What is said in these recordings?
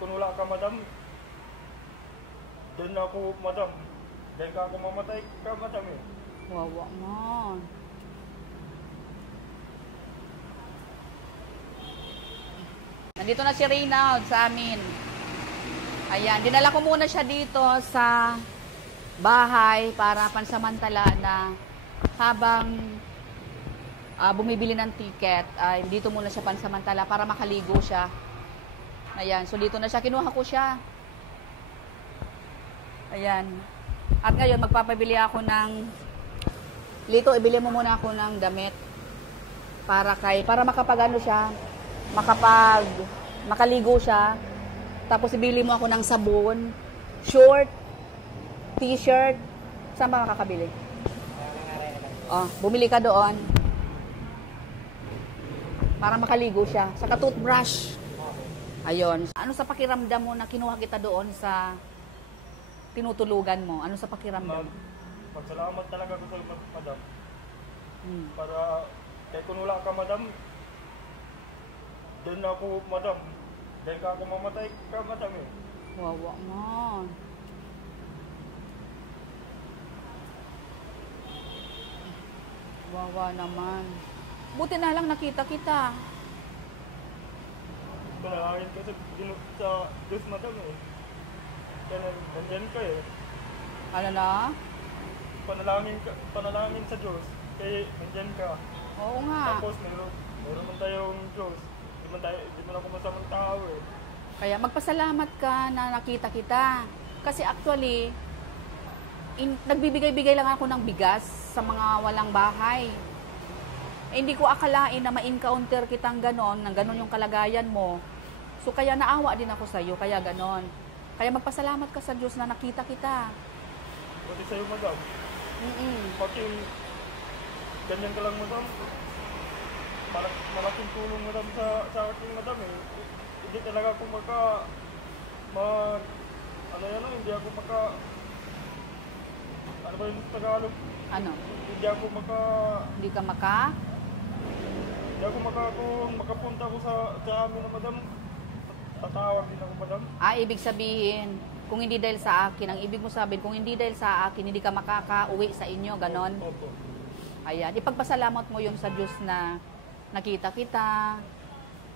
kung wala ka, madam, doon ako, madam. Dahil ka ako mamatay ka, madam eh. Wawa mo. Nandito na si Reynald sa amin. Ayan, dinala ko muna siya dito sa bahay para pansamantala na habang bumibili ng ticket, dito muna siya pansamantala para makaligo siya. Ayan, so dito na siya. Kinuha ko siya. Ayan. At ngayon, magpapabili ako ng Lito, ibili mo muna ako ng damit para makapagano siya, makaligo siya. Tapos ibili mo ako ng sabon, short, t-shirt. Saan ba makakabili? Oh, bumili ka doon. Para makaligo siya. Saka toothbrush. Ayun. Ano sa pakiramdam mo na kinuha kita doon sa tinutulugan mo? Ano sa pakiramdam? Magsalamat talaga ko sa madam. Para, kahit kung wala ka, madam, doon ako, madam. Dahil ka ako mamatay ka, madam eh. Wawa mo. Wawa naman. Buti na lang nakita kita. Panalangin ka sa Diyos, madam eh. Kaya nandiyan ka eh. Ano na? Panalangin sa Diyos, kaya nandiyan ka. Oo nga. Tapos meron man tayong Diyos. Di man ako masamang tao eh. Kaya magpasalamat ka na nakita kita. Kasi actually, nagbibigay-bigay lang ako ng bigas sa mga walang bahay. Hindi ko akalain na ma-encounter kitang ganon, nang ganon yung kalagayan mo. So kaya naawa din ako sa'yo, kaya ganon. Kaya magpasalamat ka sa Diyos na nakita kita. Pati sa'yo, madam. Pati ganyan ka lang, madam. Malaking tulong, madam, sa aking madam eh. Hindi talaga ako hindi ako ano ba yung Tagalog? Ano? Hindi ako makapunta ko sa amin na, madam. Tatawag din ako, madam. Ibig sabihin, kung hindi dahil sa akin, ang ibig mo sabihin, kung hindi dahil sa akin, hindi ka makaka-uwi sa inyo, ganon? Opo. Ayan, ipagpasalamat mo yun sa Diyos na nakita kita.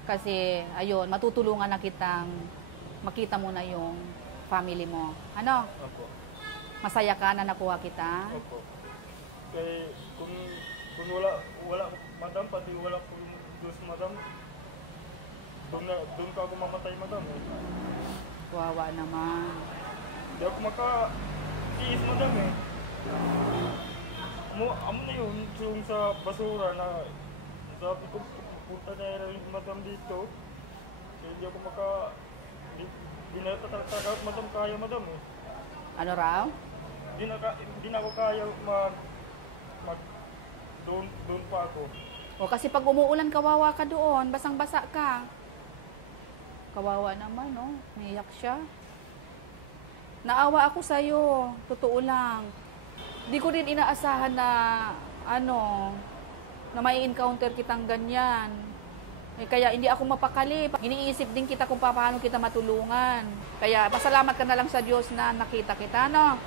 Kasi, ayun, matutulungan na kitang makita mo na yung family mo. Ano? Opo. Masaya ka na nakuha kita? Opo. Kaya kung wala, madam, pati wala po yung Diyos, madam, doon ka ako mamatay, madam. Eh. Wawa naman. Hindi ako maka-iis, madam eh. Amo na yun, yung sa basura na sabi ko, punta na rin, madam, dito. Kaya hindi ako hindi na tatagawat, madam, kaya, madam eh. Ano raw? Hindi na ako kaya doon pa ako. O kasi pag umuulan, kawawa ka doon, basang-basa ka. Kawawa naman, no? Umiyak siya. Naawa ako sa'yo, totoo lang. Di ko din inaasahan na, na may encounter kitang ganyan. Kaya hindi ako mapakali. Iniisip din kita kung paano kita matulungan. Kaya pasalamat ka na lang sa Diyos na nakita kita, no?